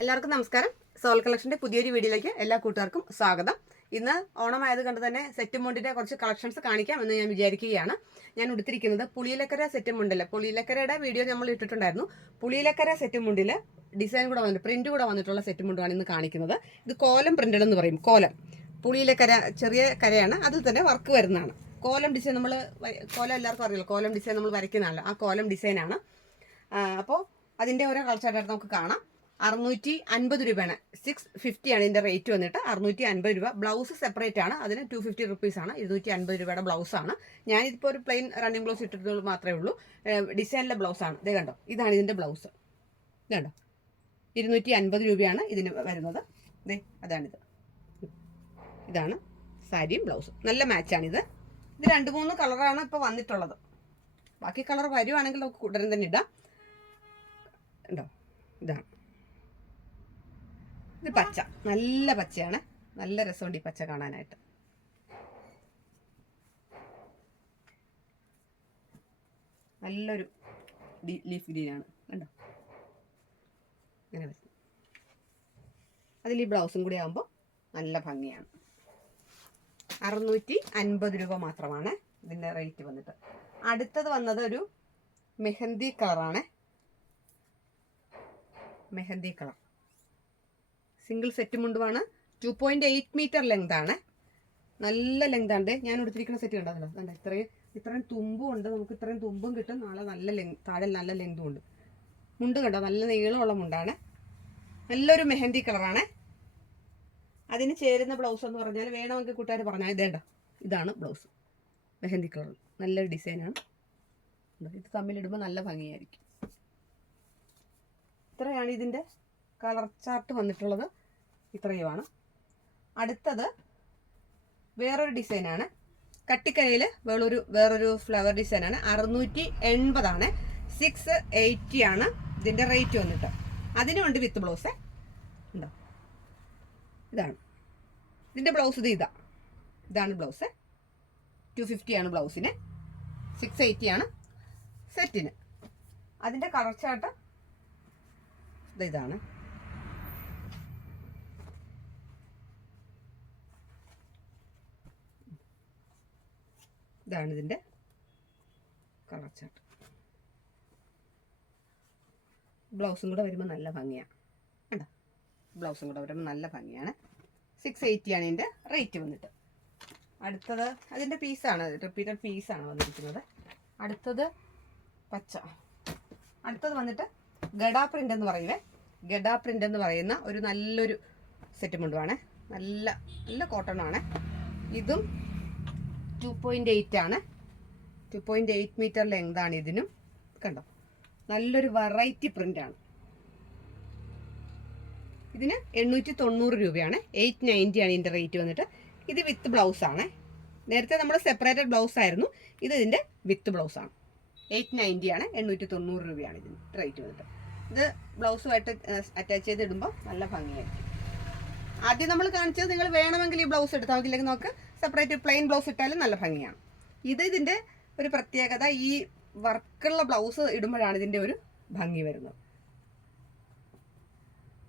എല്ലാവർക്കും നമസ്കാരം. സോൾ കളക്ഷന്റെ പുതിയൊരു വീഡിയോയിലേക്ക് എല്ലാ കൂട്ടുകാർക്കും സ്വാഗതം. ഇന്ന് ഓണമായത് കൊണ്ട് തന്നെ സെറ്റ് മുണ്ടിന്റെ കുറച്ച് കളക്ഷൻസ് കാണിക്കാം എന്ന് ഞാൻ വിചാരിക്കുകയാണ്. ഞാൻ ഉടുത്തിരിക്കുന്നത് പുളിയിലക്കര സെറ്റ് മുണ്ടില്. പുളിയിലക്കരയുടെ വീഡിയോ നമ്മൾ ഇട്ടിട്ടുണ്ടായിരുന്നു. പുളിയിലക്കര സെറ്റ് മുണ്ടില് ഡിസൈൻ കൂടെ വന്നിട്ട് പ്രിന്റ് കൂടെ വന്നിട്ടുള്ള സെറ്റ് മുണ്ടാണ് ഇന്ന് കാണിക്കുന്നത്. ഇത് കോലം പ്രിന്റഡ് എന്ന് പറയും. കോലം പുളിയിലക്കര ചെറിയ കരയാണ്, അതിൽ തന്നെ വർക്ക് വരുന്നതാണ്. കോലം ഡിസൈൻ നമ്മൾ കോലം എല്ലാവർക്കും അറിയില്ല, കോലം ഡിസൈൻ നമ്മൾ വരയ്ക്കുന്നതല്ല, ആ കോലം ഡിസൈനാണ്. അപ്പോൾ അതിൻ്റെ ഓരോ കളച്ചായിട്ട് നമുക്ക് കാണാം. 650 രൂപയാണ്, 650 ആണ് ഇതിൻ്റെ റേറ്റ് വന്നിട്ട്. 650 രൂപ. ബ്ലൗസ് സെപ്പറേറ്റ് ആണ്, അതിന് 250 റുപ്പീസാണ്. 250 രൂപയുടെ ബ്ലൗസാണ്. ഞാനിതിപ്പോൾ ഒരു പ്ലെയിൻ റണ്ണിങ് ബ്ലൗസ് ഇട്ടിട്ടുള്ളൂ മാത്രമേ ഉള്ളൂ. ഡിസൈനിലെ ബ്ലൗസാണ്. ഇതേ കണ്ടോ, ഇതാണ് ഇതിൻ്റെ ബ്ലൗസ്. ഇത് കണ്ടോ, 250 രൂപയാണ് ഇതിന് വരുന്നത്. അതാണിത്, ഇതാണ് സാരിയും ബ്ലൗസും. നല്ല മാച്ചാണിത്. ഇത് 2-3 കളറാണ് ഇപ്പോൾ വന്നിട്ടുള്ളത്. ബാക്കി കളർ വരുവാണെങ്കിൽ നമുക്ക് ഉടനെ തന്നെ ഇടാം. ഉണ്ടോ, ഇതാണ്. ഇത് പച്ച, നല്ല പച്ചയാണ്. നല്ല രസമുണ്ട് ഈ പച്ച കാണാനായിട്ട്. നല്ലൊരു ലീഫ് ഗ്രീനാണ്, കണ്ടോ, ഇങ്ങനെ വരുന്നത്. അതിൽ ഈ ബ്ലൗസും കൂടി ആകുമ്പോൾ നല്ല ഭംഗിയാണ്. 650 രൂപ മാത്രമാണ് ഇതിൻ്റെ റേറ്റ് വന്നിട്ട്. അടുത്തത് വന്നത് ഒരു മെഹന്തി കളറാണ്. മെഹന്തി കളർ സിംഗിൾ സെറ്റ് മുണ്ടുമാണ്. 2.8 മീറ്റർ ലെങ്ത് ആണ്. നല്ല ലെങ്ത് ആണ്. ഞാൻ എടുത്തിരിക്കുന്ന സെറ്റ് കണ്ടോ, ഇത്രയും തുമ്പും ഉണ്ട്. നമുക്ക് ഇത്രയും തുമ്പും കിട്ടും. നല്ല താഴെ നല്ല ലെങ്തും ഉണ്ട്. മുണ്ട് കണ്ടോ, നല്ല നീളമുള്ള മുണ്ടാണ്. നല്ലൊരു മെഹന്തി കളറാണ്. അതിന് ചേരുന്ന ബ്ലൗസ് എന്ന് പറഞ്ഞാൽ വേണമെങ്കിൽ കൂട്ടുകാർ പറഞ്ഞാൽ ഇതാണ് ബ്ലൗസ്. മെഹന്തി കളർ നല്ലൊരു ഡിസൈനാണ്. ഇത് തമ്മിലിടുമ്പോൾ നല്ല ഭംഗിയായിരിക്കും. ഇത്രയാണ് ഇതിൻ്റെ കളർ ചാർട്ട് വന്നിട്ടുള്ളത്. ഇത്രയുമാണ്. അടുത്തത് വേറൊരു ഡിസൈനാണ്. കട്ടിക്കരയിൽ വേറൊരു ഫ്ലവർ ഡിസൈനാണ്. 680 ആണ്. 680 ആണ് ഇതിൻ്റെ റേറ്റ് വന്നിട്ട്. അതിനുണ്ട് വിത്ത് ബ്ലൗസ്. ഉണ്ടോ, ഇതാണ് ഇതിൻ്റെ ബ്ലൗസ്. ഇതാണ് ബ്ലൗസ്. 250 ആണ് ബ്ലൗസിന്. 680 ആണ് സെറ്റിന്. അതിൻ്റെ കളർ ചാർട്ട് ഇതാണ്. ഇതാണ് ഇതിൻ്റെ കളർ ചാർട്ട്. ബ്ലൗസും കൂടെ വരുമ്പോൾ നല്ല ഭംഗിയാണ്. കണ്ടോ, ബ്ലൗസും കൂടെ വരുമ്പോൾ നല്ല ഭംഗിയാണ്. 680 ആണ് ഇതിൻ്റെ റേറ്റ് വന്നിട്ട്. അടുത്തത് അതിൻ്റെ പീസാണ്, റിപ്പീറ്റഡ് പീസാണ് വന്നിരിക്കുന്നത്. അടുത്തത് പച്ച. അടുത്തത് വന്നിട്ട് ഗഡ പ്രിൻ്റ് എന്ന് പറയുവേ. ഗഡ പ്രിൻ്റ് എന്ന് പറയുന്ന ഒരു നല്ലൊരു സെറ്റ് മുണ്ടുമാണ്. നല്ല കോട്ടൺ ആണ്. ഇതും 2.8 ആണ്. 2.8 മീറ്റർ ലെങ്ത് ആണ് ഇതിനും. കണ്ടോ, നല്ലൊരു വെറൈറ്റി പ്രിൻ്റാണ്. ഇതിന് 890 രൂപയാണ്. 890 ആണ് ഇതിൻ്റെ റേറ്റ് വന്നിട്ട്. ഇത് വിത്ത് ബ്ലൗസാണ്. നേരത്തെ നമ്മൾ സെപ്പറേറ്റഡ് ബ്ലൗസ് ആയിരുന്നു. ഇതിൻ്റെ വിത്ത് ബ്ലൗസാണ്. 890 ആണ്. 890 രൂപയാണ് ഇതിന് റേറ്റ് വന്നിട്ട്. ഇത് ബ്ലൗസുമായിട്ട് അറ്റാച്ച് ചെയ്ത് ഇടുമ്പോൾ നല്ല ഭംഗിയായിരിക്കും. ആദ്യം നമ്മൾ കാണിച്ചത് നിങ്ങൾ വേണമെങ്കിൽ ഈ ബ്ലൗസ് എടുത്താൽ മതി, ഇല്ലെങ്കിൽ നമുക്ക് സെപ്പറേറ്റ് പ്ലെയിൻ ബ്ലൗസ് ഇട്ടാലും നല്ല ഭംഗിയാണ്. ഇതിൻ്റെ ഒരു പ്രത്യേകത, ഈ വർക്കുള്ള ബ്ലൗസ് ഇടുമ്പോഴാണ് ഇതിൻ്റെ ഒരു ഭംഗി വരുന്നത്.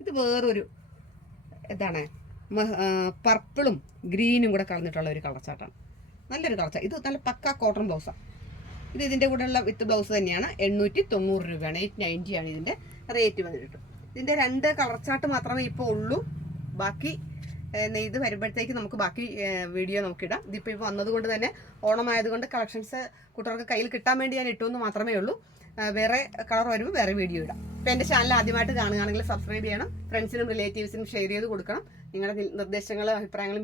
ഇത് വേറൊരു എന്താണ്, പർപ്പിളും ഗ്രീനും കൂടെ കളഞ്ഞിട്ടുള്ള ഒരു കളർ ചാർട്ടാണ്. നല്ലൊരു കളർ ചാർട്ട്. ഇത് നല്ല പക്ക കോട്ടൺ ബ്ലൗസാണ്. ഇത് ഇതിൻ്റെ കൂടെയുള്ള വിത്ത് ബ്ലൗസ് തന്നെയാണ്. 890 രൂപയാണ്. 890 ആണ് ഇതിൻ്റെ റേറ്റ് വന്നിട്ട്. ഇതിൻ്റെ 2 കളർ ചാർട്ട് മാത്രമേ ഇപ്പോൾ ഉള്ളൂ. ബാക്കി ഇത് വരുമ്പോഴത്തേക്ക് നമുക്ക് ബാക്കി വീഡിയോ നമുക്കിടാം. ഇതിപ്പോൾ വന്നതുകൊണ്ട് തന്നെ ഓണമായതുകൊണ്ട് കളക്ഷൻസ് കുട്ടികൾക്ക് കയ്യിൽ കിട്ടാൻ വേണ്ടി ഞാൻ ഇട്ടുമെന്ന് മാത്രമേ ഉള്ളൂ. വേറെ കളർ വരുമ്പോൾ വേറെ വീഡിയോ ഇടാം. ഇപ്പോൾ എൻ്റെ ചാനൽ ആദ്യമായിട്ട് കാണുകയാണെങ്കിൽ സബ്സ്ക്രൈബ് ചെയ്യണം. ഫ്രണ്ട്സിനും റിലേറ്റീവ്സിനും ഷെയർ ചെയ്ത് കൊടുക്കണം. നിങ്ങളുടെ നിർദ്ദേശങ്ങളും അഭിപ്രായങ്ങളും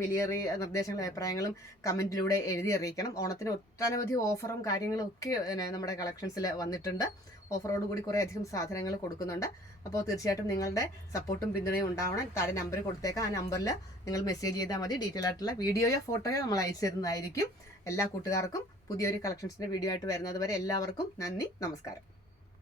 നിർദ്ദേശങ്ങളും അഭിപ്രായങ്ങളും കമൻറ്റിലൂടെ എഴുതി അറിയിക്കണം. ഓണത്തിന് ഒട്ടനവധി ഓഫറും കാര്യങ്ങളും ഒക്കെ നമ്മുടെ കളക്ഷൻസിൽ വന്നിട്ടുണ്ട്. ഓഫറോട് കൂടി കുറേ അധികം സാധനങ്ങൾ കൊടുക്കുന്നുണ്ട്. അപ്പോൾ തീർച്ചയായിട്ടും നിങ്ങളുടെ സപ്പോർട്ടും പിന്തുണയും ഉണ്ടാവണം. താഴെ നമ്പർ കൊടുത്തേക്കാം. ആ നമ്പറിൽ നിങ്ങൾ മെസ്സേജ് ചെയ്താൽ മതി. ഡീറ്റെയിൽ ആയിട്ടുള്ള വീഡിയോയോ ഫോട്ടോയോ നമ്മൾ അയച്ചു തരുന്നതായിരിക്കും. എല്ലാ കൂട്ടുകാർക്കും പുതിയൊരു കളക്ഷൻസിൻ്റെ വീഡിയോ ആയിട്ട് വരുന്നത് വരെ എല്ലാവർക്കും നന്ദി, നമസ്കാരം.